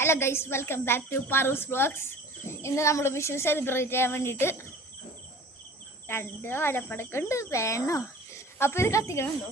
Hello guys, welcome back to Paru's vlogs. ഇന്ന് നമ്മൾ Vishu celebrate ചെയ്യാൻ വേണ്ടിയിട്ട് 2 വലപ്പടക്കുണ്ട് വേണോ. അപ്പോൾ ഇത് കത്തിക്കണുണ്ടോ?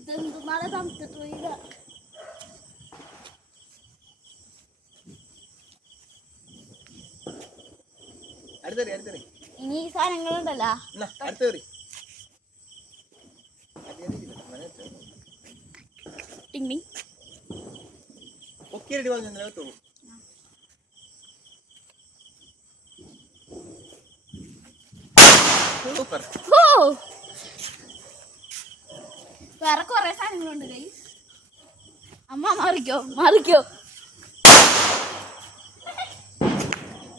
ഇതെന്തുനാളെ തണുത്തിട്ട് പോയില്ല. ഇനി ഈ സാധനങ്ങളുണ്ടല്ലോ വേറെ കൊറേ സാധനങ്ങളുണ്ട് ഗൈസ്. അമ്മ മാറിക്കോ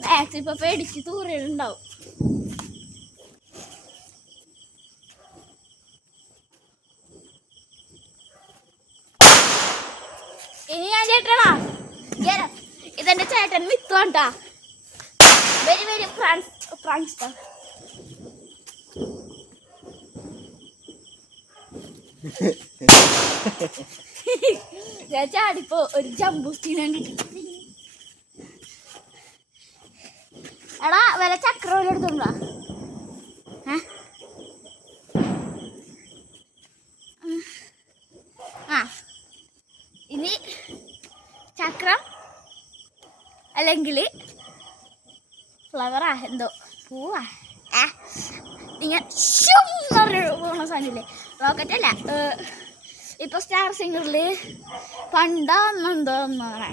മാക്സ് ഇപ്പൊ പേടിച്ച് തൂറിയിട്ടുണ്ടാവും. ഇനി ഞാൻ ചേട്ടനാ ഇതെന്റെ ചേട്ടൻ മിത്തുവാണ്ടാ. വെരി ഫ്രാൻസ് ഞാൻ ചാടിപ്പോ ഒരു ജംബൂസ്റ്റീൻ കണ്ടിട്ട് എടാ വില ചക്രം എടുത്തോണ്ടാ. ഇനി ചക്രം അല്ലെങ്കിൽ ഫ്ലവറാ എന്തോ പൂവാ ഇങ്ങനെ പോണ സാധനമില്ലേ, റോക്കറ്റ് അല്ല. ഇപ്പൊ സ്റ്റാർ സിംഗറിൽ പണ്ടെന്തോന്നാണ്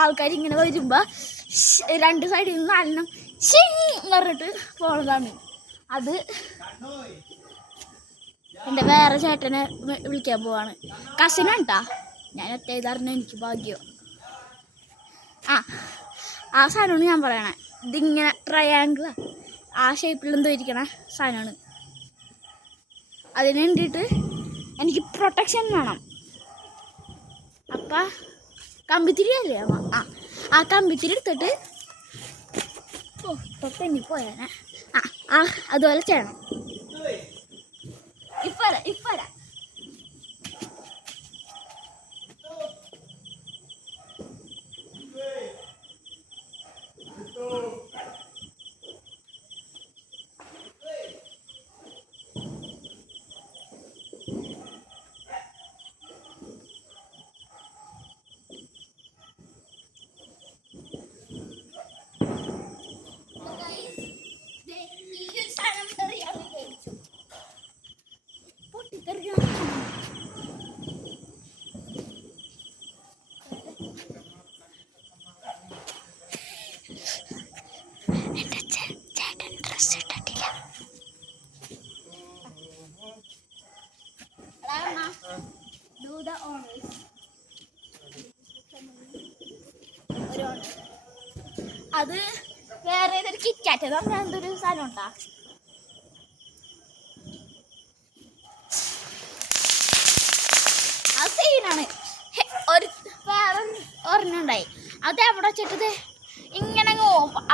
ആൾക്കാർ ഇങ്ങനെ വരുമ്പോ 2 സൈഡിൽ നിന്ന് 4 പറഞ്ഞിട്ട് പോണതാണ്. അത് എൻ്റെ വേറെ ചേട്ടനെ വിളിക്കാൻ പോവാണ്. കസിനാണ്ടാ. ഞാൻ ഒറ്റ ഇതറിഞ്ഞ എനിക്ക് ഭാഗ്യം. ആ സാധനമാണ് ഞാൻ പറയണേ. ഇതിങ്ങനെ ട്രയാങ്കിളാ, ആ ഷേപ്പിൽ എന്തോ ഇരിക്കണ സാധനമാണ്. അതിന് വേണ്ടിയിട്ട് എനിക്ക് പ്രൊട്ടക്ഷൻ വേണം. അപ്പം കമ്പിത്തിരി അല്ലേ ആ കമ്പിത്തിരി എടുത്തിട്ട് ഇപ്പൊ തെന്നി പോയാനെ അതുപോലെ ചെയ്യണം. ഇപ്പരാ അത് വേറെ ഏതൊരു കിറ്റാറ്റ് പറഞ്ഞാൽ എന്തൊരു സാധനം ഉണ്ടാ. അത് സീനാണ്. വേറെ ഒരെണ്ണുണ്ടായി, അത് എവിടെ വെച്ചിട്ടത് ഇങ്ങനെ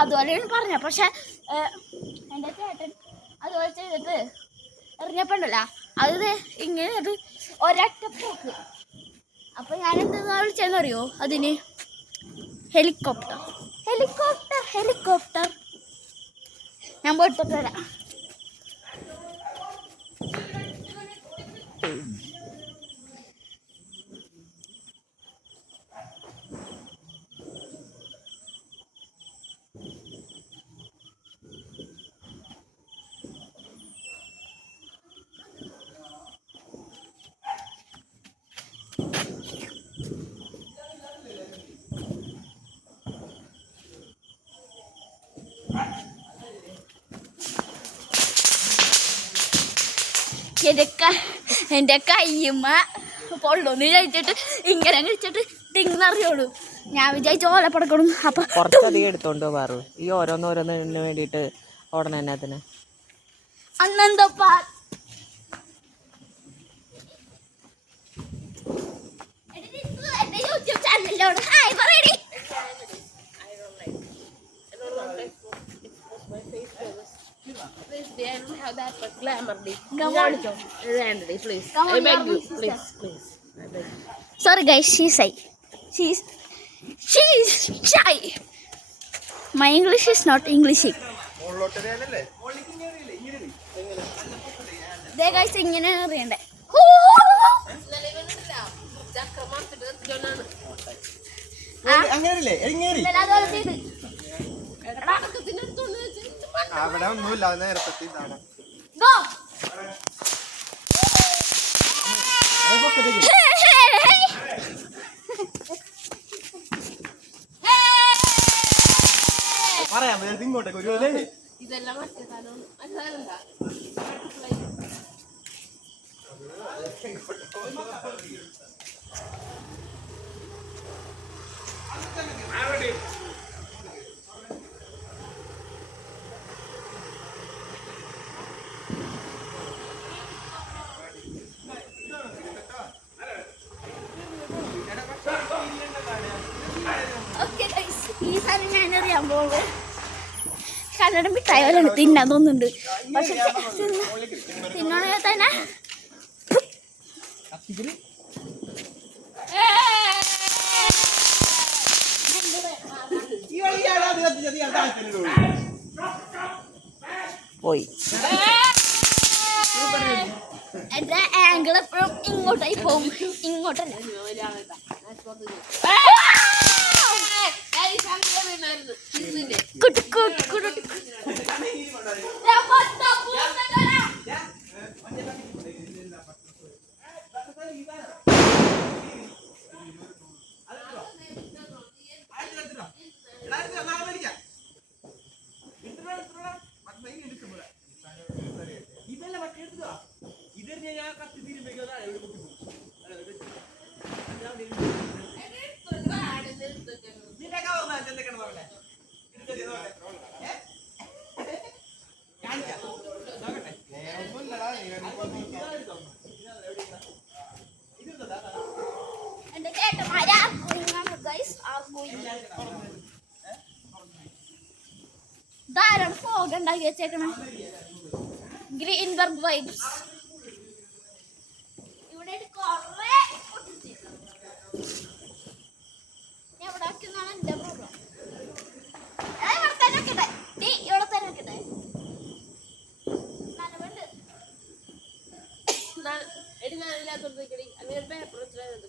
അതുപോലെയാണ് പറഞ്ഞ. പക്ഷെ എൻ്റെ ചേട്ടൻ അതുപോലെ ചെയ്തിട്ട് എറിഞ്ഞപ്പോണ്ടല്ല അത് ഇങ്ങനെ അത് ഒരൊറ്റ പോക്ക്. അപ്പം ഞാൻ എന്താ വിളിച്ചതെന്നറിയോ? അതിന് ഹെലികോപ്റ്റർ ഞാൻ പോയിട്ട് വരാം. എൻ്റെ കയ്യുമ്മ പൊള്ളൊന്ന് കഴിച്ചിട്ട് ഇങ്ങനെ കഴിച്ചിട്ട് തിങ്ങറിയോളൂ. ഞാൻ വിചാരിച്ച ഓലപ്പടക്കണം. അപ്പൊ കുറച്ചധികം എടുത്തോണ്ട് മാറും. ഈ ഓരോന്നോരോന്നിന് വേണ്ടിയിട്ട് ഓടണം എന്നതിന്. അന്നെന്തോപ്പാ എൻ്റെ യൂട്യൂബ് ചാനൽ എല്ലാവരോടും ഹായ് പറയടി. I don't have that much glamour. Come on. Randy, please. Come on, I beg you are you, my sister. please. I beg you. Sorry guys, she's shy. She's shy. My English is not English. They guys ഇങ്ങനെയാണ് അറിയണ്ടേ. അവിടെ ഒന്നുമില്ല നേരത്തെ പറയാം ഇങ്ങോട്ടേക്ക് ഒരു ഇതെല്ലാം മറ്റേ സാധനം അല്ലാതെന്താ ഓക്കെ ഗൈസ്, ഈ സാധനം ഞാൻ അറിയാൻ പോകുന്നത് കല്ലട മിഠായി പോലെയാണ് തിന്നാൻ തോന്നുന്നുണ്ട്. പക്ഷെ തിന്നോണെങ്കിൽ തന്നെ പോയി. എന്റെ ആംഗിൾ എപ്പോഴും ഇങ്ങോട്ടായി പോകും, ഇങ്ങോട്ടല്ല. എന്റെ ചേട്ടന്മാരാ ധാരാളം ഫോഗ് ഉണ്ടാക്കി വെച്ചേക്കണം. Greenberg vibes. ഇവിടെ കൊറേ എവിടെ ആക്കുന്നതാണ് എന്റെ പ്രോബ്ലം. ഇവിടെ തന്നെ വെക്കട്ടെ, ഇവിടെ തന്നെ വെക്കട്ടെ. നനവുണ്ട്. എടുക്കാനില്ലാത്തോടത്തേക്കടി അങ്ങനെ പേപ്പർ വെച്ചിട്ട്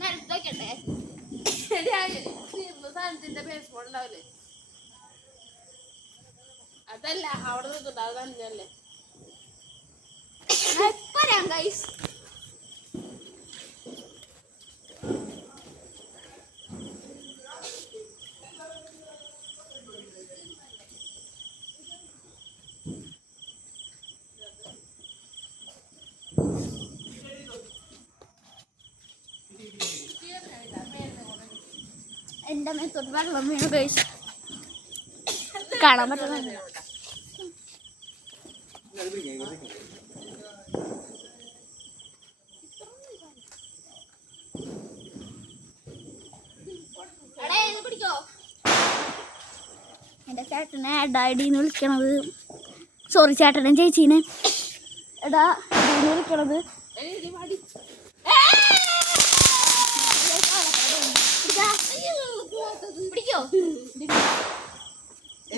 നിലത്ത് വെക്കട്ടെ. സാധനത്തിന്റെ പേസ്പോർട്ട് ഉണ്ടാവില്ലേ, അതല്ല അവിടെ നിൽക്കട്ടെ, അത് തന്നെയല്ലേ. പറയാം ഗൈസ്. എന്റെ മേത്തോട്ട് വെള്ളം വീണു ഗൈസ്, കാണാൻ പറ്റുന്നില്ല. എന്റെ ചേട്ടനെ ഡാഡിന്ന് വിളിക്കണത്, സോറി ചേട്ടനെ ചേച്ചീനെ എടാ ഡീന്ന് വിളിക്കണത്. പിടിക്കോ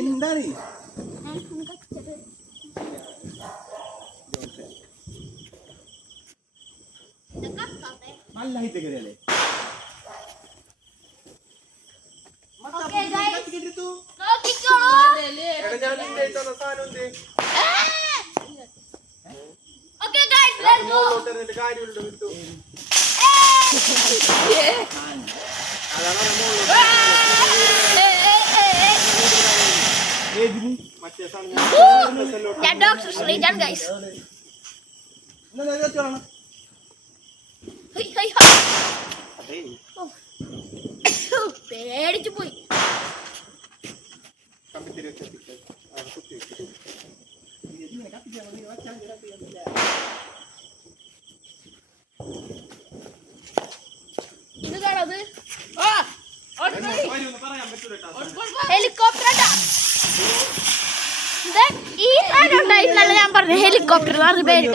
എന്താണ് നല്ല ഹൈറ്റ് കയറിയല്ലേ ഞാൻ ഡോക്ടർ ശ്രീജാൻ ഗൈസ്. പേടിച്ചു പോയി. ഹെലികോപ്റ്റർ ഈ സാധനം ഉണ്ടായിരുന്നല്ല ഞാൻ പറഞ്ഞു ഹെലികോപ്റ്റർ അത് പേര്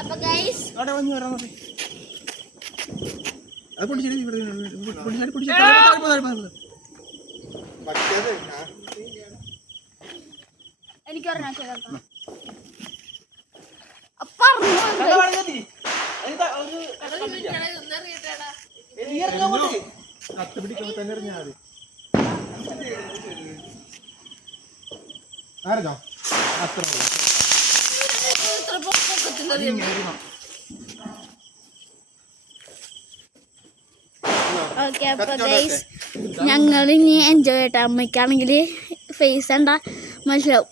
അപ്പൊ ഗൈസ് എനിക്കറിയാം കത്ത് പിടിക്കുമ്പോ തന്നെ എറിഞ്ഞാ മതി. അറിഞ്ഞോ അത്ര ഓക്കെ അപ്പൊ ഗൈസ് ഞങ്ങൾ ഇനി എൻജോയ് ചെയ്യട്ടെ. അമ്മയ്ക്കാണെങ്കിൽ ഫേസ് എന്താ മനസ്സിലാവും.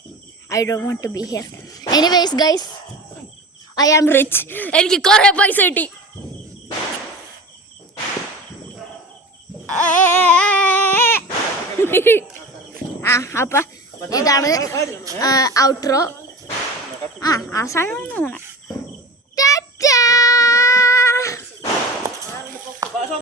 I don't want to be here. Anyways guys I am rich. എനിക്ക് കുറേ പൈസ കിട്ടി. അപ്പം ഇതാണ് ഔട്ട്രോ. ആ സാധനം